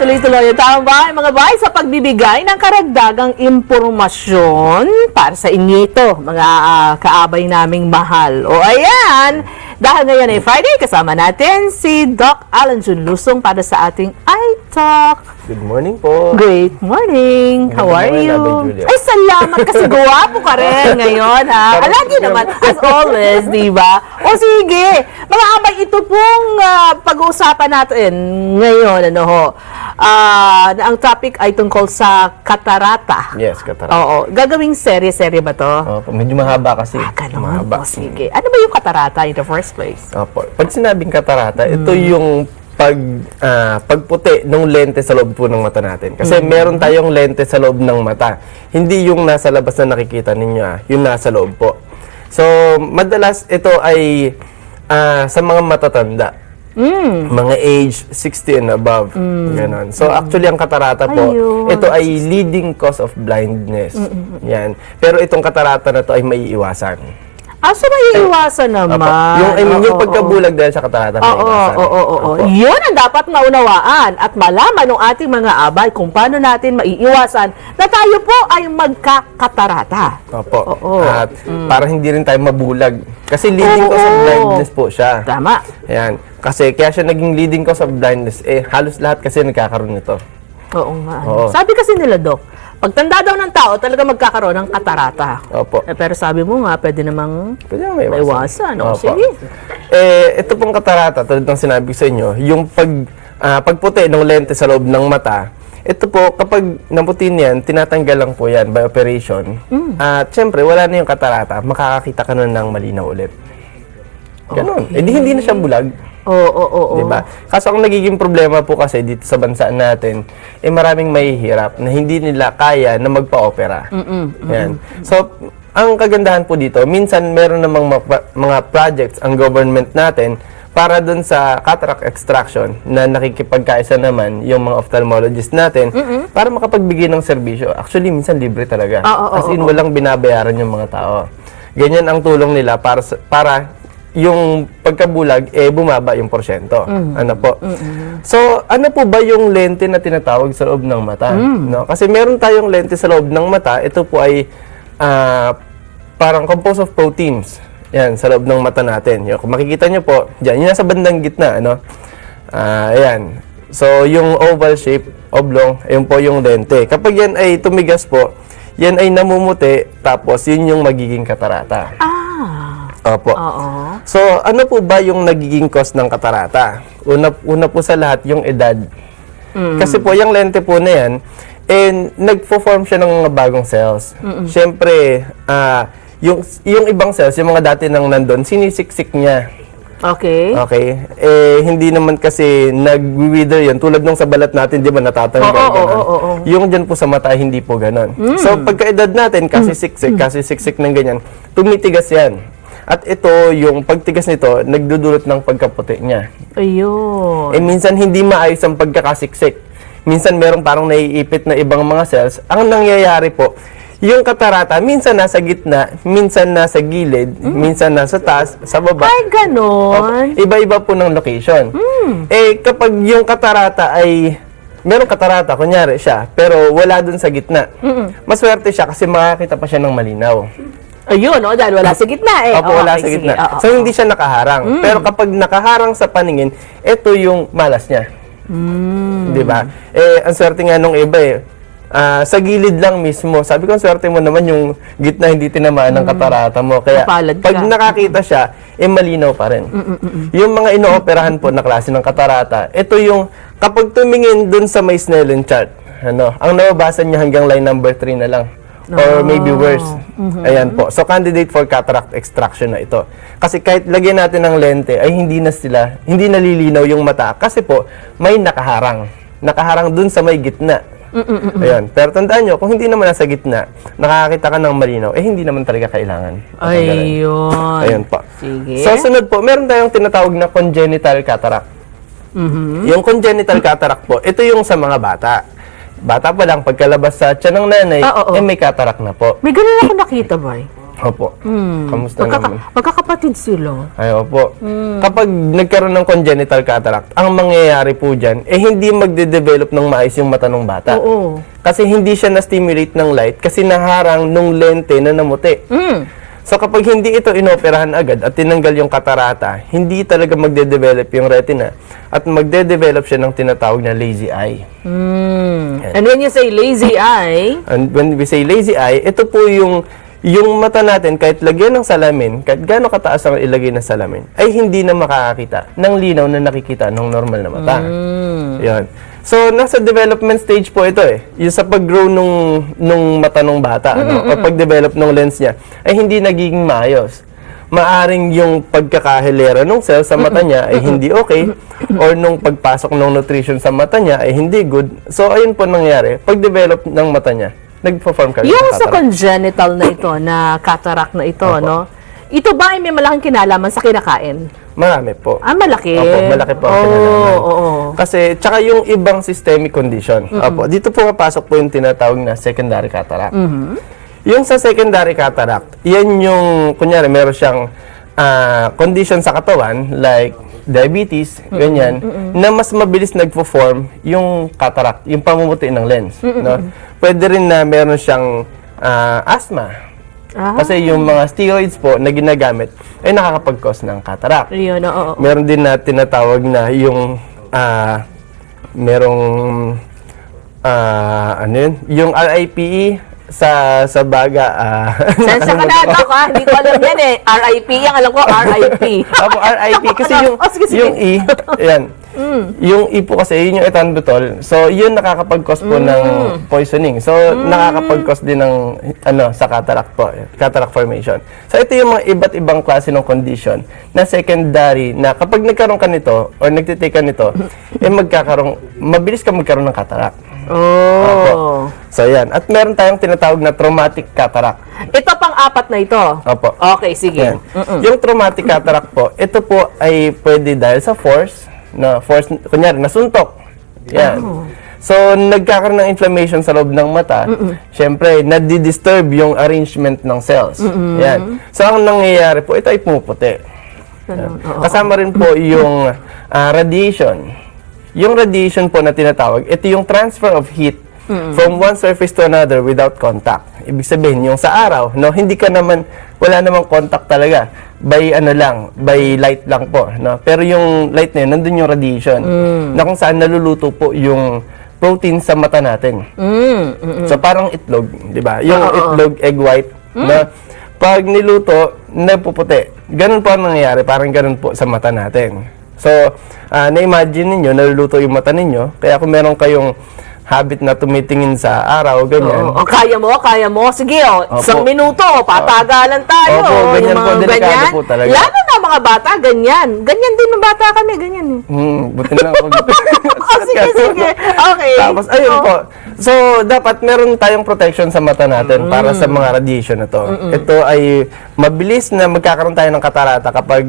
tuloy-tuloy ang tambay, mga bay, sa pagbibigay ng karagdagang impormasyon para sa inyo ito, mga kaabay naming mahal. O ayan, dahil ngayon ay Friday, kasama natin si Doc Alan Jun Lusong para sa ating iTalk. Good morning po. Great morning. How are morning, you? Ate Julia. Ay, salamat kasi guwapo ka rin ngayon, ha? Lagi naman, as always, di ba? O sige, mga abay, ito pong pag-uusapan natin ngayon, ano ho, ang topic ay tungkol sa katarata. Yes, katarata. Oo. Gagawing serye ba to? Opo, medyo mahaba kasi. Ganun. Mahaba. O sige. Ano ba yung katarata in the first place? Opo. Pag sinabing katarata, ito yung pagputi ng lente sa loob po ng mata natin. Kasi meron tayong lente sa loob ng mata. Hindi yung nasa labas na nakikita ninyo, yung nasa loob po. So, madalas ito ay sa mga matatanda. Mga age 60 and above. Ganon. So, actually, ang katarata po, Ayun. ito ay leading cause of blindness. Yan. Pero itong katarata na to ay maiiwasan. So may iwasan naman. Yung pagkabulag dahil sa katarata may iwasan. Oo. Yun ang dapat maunawaan at malaman ng ating mga abay kung paano natin maiiwasan na tayo po ay magkakatarata. Opo. Oo. At para hindi rin tayo mabulag. Kasi leading cause of blindness po siya. Tama. Ayan. Kasi kaya siya naging leading cause of blindness, halos lahat kasi nagkakaroon nito. Oo nga. Oo. Sabi kasi nila, Dok, pagtanda daw ng tao, talaga magkakaroon ng katarata. Opo. Pero sabi mo nga, pwede namang Pwede naman maiwasan. O, Opo. sige. Ito pong katarata, tulad ng sinabi ko sa inyo, yung pagputi ng lente sa loob ng mata, ito po, kapag naputi niyan, tinatanggal lang po yan by operation. At syempre, wala na yung katarata, makakakita ka na ng malinaw ulit. Ganon. Okay. Hindi na siya bulag. Oo. Diba? Kaso ang nagiging problema po kasi dito sa bansa natin, maraming mahihirap na hindi nila kaya na magpa-opera. Yan. So, ang kagandahan po dito, minsan meron namang mga projects ang government natin para dun sa cataract extraction na nakikipagkaisa naman yung mga ophthalmologists natin para makapagbigay ng serbisyo. Actually, minsan libre talaga. As in, walang binabayaran yung mga tao. Ganyan ang tulong nila para yung pagkabulag, bumaba yung porsyento. Ano po? So, ano po ba yung lente na tinatawag sa loob ng mata? No? Kasi meron tayong lente sa loob ng mata. Ito po ay parang composed of proteins. Yan, sa loob ng mata natin. Yung, kung makikita nyo po, dyan, yung nasa bandang gitna. Ano? Ayan. So, yung oval shape, oblong, ayun po yung lente. Kapag yan ay tumigas po, yan ay namumuti, tapos yun yung magiging katarata. Opo. Oo. So, ano po ba yung nagiging cause ng katarata? Una po sa lahat, yung edad. Kasi po, yung lente po na yan, nagpo-form siya ng mga bagong cells. Siyempre, yung ibang cells, yung mga dati nang nandun, sinisiksik niya. Okay. Okay? Hindi naman kasi nag-wither yan. Tulad nung sa balat natin, di ba, natatanggal ganon. Yung dyan po sa mata, hindi po ganon. So, pagka-edad natin, kasi siksik ng ganyan, tumitigas yan. At ito, yung pagtigas nito, nagdudulot ng pagkaputi niya. Ayun. Minsan hindi maayos ang pagkakasiksik. Minsan merong parang naiipit na ibang mga cells. Ang nangyayari po, yung katarata, minsan nasa gitna, minsan nasa gilid, minsan nasa taas, sa baba. Ay, ganon. Iba-iba po ng location. Kapag yung katarata ay merong katarata, kunyari siya, pero wala dun sa gitna. Maswerte siya kasi makakita pa siya ng malinaw. Ayun, dahil wala sa gitna Opo, wala sa gitna. So, hindi siya nakaharang. Pero kapag nakaharang sa paningin, ito yung malas niya. Di ba? Ang swerte nga nung iba sa gilid lang mismo. Sabi ko, ang swerte mo naman yung gitna hindi tinamaan ng katarata mo. Kaya, pag nakakita siya, malinaw pa rin. Yung mga inooperahan po na klase ng katarata, ito yung, kapag tumingin dun sa may Snellen chart, ang nababasa niya hanggang line number 3 na lang. Or maybe worse. Ayan po. So, candidate for cataract extraction na ito. Kasi kahit lagyan natin ng lente, ay hindi nalilinaw yung mata. Kasi po, may nakaharang. Nakaharang dun sa may gitna. Ayan. Pero tandaan nyo, kung hindi naman nasa gitna, nakakita ka ng malinaw, hindi naman talaga kailangan. Ayun. Ayan po. Sige. So, sunod po, meron tayong tinatawag na congenital cataract. Yung congenital cataract po, ito yung sa mga bata. Bata pa lang, pagkalabas sa tiyan ng nanay, may cataract na po. May ganun ako nakita, boy. Opo. Kamusta naman? Magkakapatid sila. Ay, opo. Kapag nagkaroon ng congenital cataract, ang mangyayari po dyan, hindi magde-develop ng maayos yung mata ng bata. Oo. Kasi hindi siya na-stimulate ng light kasi naharang nung lente na namuti. So kapag hindi ito inoperahan agad at tinanggal yung katarata, hindi talaga magde-develop yung retina at magde-develop siya ng tinatawag na lazy eye. And when you say lazy eye, And when we say lazy eye, ito po yung mata natin, kahit lagyan ng salamin, kahit gaano kataas ang ilagay na salamin, ay hindi na makakakita ng linaw na nakikita ng normal na mata. Yan. So, nasa development stage po ito Yung sa pag-grow nung mata ng bata, o pag-develop ng lens niya, ay hindi nagiging maayos. Maaring yung pagkakahilera ng cell sa mata niya ay hindi okay, or nung pagpasok ng nutrition sa mata niya ay hindi good. So, ayun po nangyari. Pag-develop ng mata niya, nag-perform ka rin yung ng sa cataract. congenital na ito, na cataract na ito, no? Ito ba ay may malaking kinalaman sa kinakain? Marami po. Malaki. Opo, malaki po ang kinalaman. Oo. Kasi, tsaka yung ibang systemic condition. Opo, dito po mapasok po yung tinatawag na secondary cataract. Yung sa secondary cataract, yan yung, kunyari, meron siyang condition sa katawan, like diabetes, ganyan, na mas mabilis nagpo-form yung cataract, yung pamumuti ng lens. No? Pwede rin na meron siyang asthma. Kasi yung mga steroids po na ginagamit ay nakakapag-cause ng cataract. Yun, oo. Meron din na tinatawag na yung merong ano yun? Yung RIPE sa baga. Sensya ka na, Doc, ha? Hindi ko alam yan RIP, yung alam ko, RIP. Opo, RIP. Kasi yung E, yan. Yung E po kasi, yun yung ethambutol. So, yun nakakapag-cause po ng poisoning. So, nakakapag-cause din ng, sa cataract po, cataract formation. So, ito yung mga iba't ibang klase ng condition na secondary, na kapag nagkaroon ka nito, or nagtitake ka nito, mabilis ka magkaroon ng cataract. Oh. So, yan. At meron tayong tinatawag na traumatic cataract. Ito pang-apat na ito. Opo. Okay, sige. Yan. Yung traumatic cataract po, ito po ay pwede dahil sa force, kunyari, nasuntok. Yan. So, nagkakaroon ng inflammation sa loob ng mata. Siyempre, nadi-disturb yung arrangement ng cells. Yan. So, ang nangyayari po, ito ay pumuputi. Yan. Kasama rin po yung radiation. Yung radiation po na tinatawag, ito yung transfer of heat from one surface to another without contact. Ibig sabihin, yung sa araw, wala namang contact talaga. By light lang po. No? Pero yung light na yun, nandun yung radiation. Na kung saan naluluto po yung protein sa mata natin. So parang itlog, di ba? Yung itlog, egg white, na pag niluto, napuputi. Ganun po ang nangyayari, parang ganun po sa mata natin. So, na-imagine ninyo, naluluto yung mata ninyo, kaya kung meron kayong habit na tumitingin sa araw, ganyan. Kaya mo. Sige, isang minuto, patagalan tayo. Opo, ganyan yung po, delikado po talaga. Lalo na mga bata, ganyan. Ganyan din ng bata kami, ganyan. Buti na ako. Sige. Okay. Tapos, ayun po. So, dapat meron tayong protection sa mata natin para sa mga radiation na to. Ito ay mabilis na magkakaroon tayo ng katarata kapag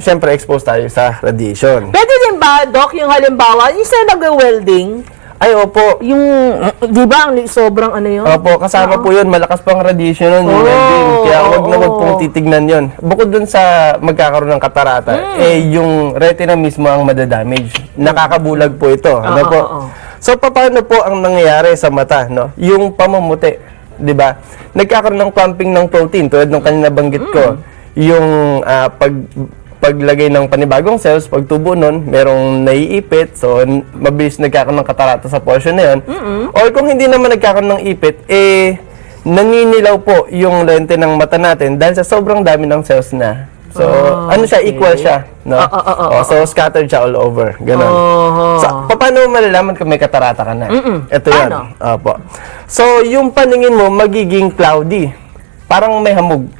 siyempre exposed tayo sa radiation. Pwede din ba, Doc, yung halimbawa, yung sa nag-welding, Ay, opo. yung, di ba, sobrang ano yun? Opo, kasama po yun. Malakas pang radiation nun, yung welding. Kaya wag na wag pong titignan yun. Bukod dun sa magkakaroon ng katarata, yung retina mismo ang madadamage. Nakakabulag po ito. Ano po? So, paano po ang nangyayari sa mata? No? Yung pamumuti, di ba? Nagkakaroon ng clumping ng protein, tulad ng kanina banggit ko. Yung paglagay ng panibagong cells, pagtubo nun, merong naiipit, so mabilis nagkakaroon ng katarata sa portion na yun. Or kung hindi naman nagkakaroon ng ipit, naninilaw po yung lente ng mata natin dahil sa sobrang dami ng cells na. So, equal siya. No? So, scattered siya all over. Ganon. So, paano mo malalaman kung may katarata ka na? Ito yan. Opo. So, yung paningin mo magiging cloudy. Parang may hamog.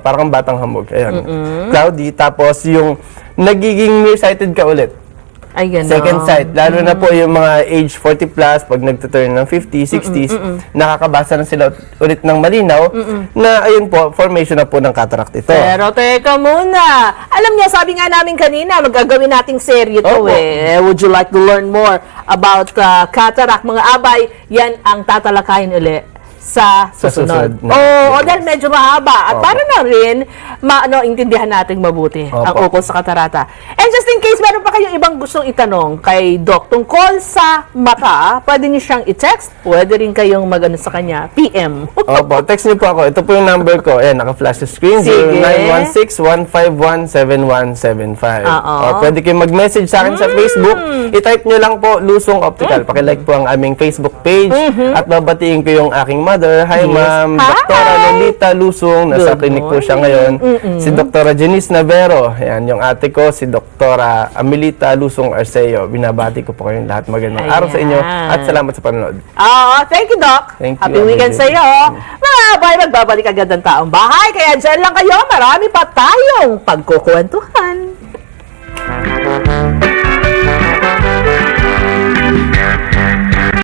Parang batang hamog. Ayan. Cloudy. Tapos yung nagiging nearsighted ka ulit. Ay, gano'n. Second sight. Lalo na po yung mga age 40 plus, pag nagtuturn ng 50, 60s, nakakabasa na sila ulit ng malinaw na ayun po, formation na po ng cataract ito. Pero teka muna. Alam niya, sabi nga namin kanina, magagawin nating serye to Opo. Would you like to learn more about cataract? Mga abay, yan ang tatalakayin uli sa susunod. susunod na. Oo, dahil medyo mahaba. At Opo. para na rin, intindihan natin mabuti ang Opo. ukol sa katarata. And just in case, meron pa kayong ibang gustong itanong kay Doc tungkol sa mata, pwede niyo siyang i-text, pwede rin kayong mag-ano sa kanya, PM. Opo, text niyo po ako. Ito po yung number ko. Ayan, naka-flash sa screen. Sige. 0916-151-7175. Oo. O, pwede kayong mag-message sa akin sa Facebook. I-type niyo lang po, Lusong Optical. Pakilike po ang aming Facebook page. At babatiin ko yung aking mother. Hi, Yes. ma'am. Hi. Doktora Lolita Lusong. Nasa Good clinic po siya ngayon. Si Doktora Janice Navero. Ayan, yung ate ko, si Doktora Amelita Lusong Arceo. Binabati ko po kayong lahat. Magandang araw sa inyo. Ayan. At salamat sa panonood. Oo, thank you, Doc. Thank you, Happy weekend sa Abby. iyo. Mga boy, magbabalik agad ang taong bahay. Kaya dyan lang kayo. Marami pa tayong pagkukwentuhan.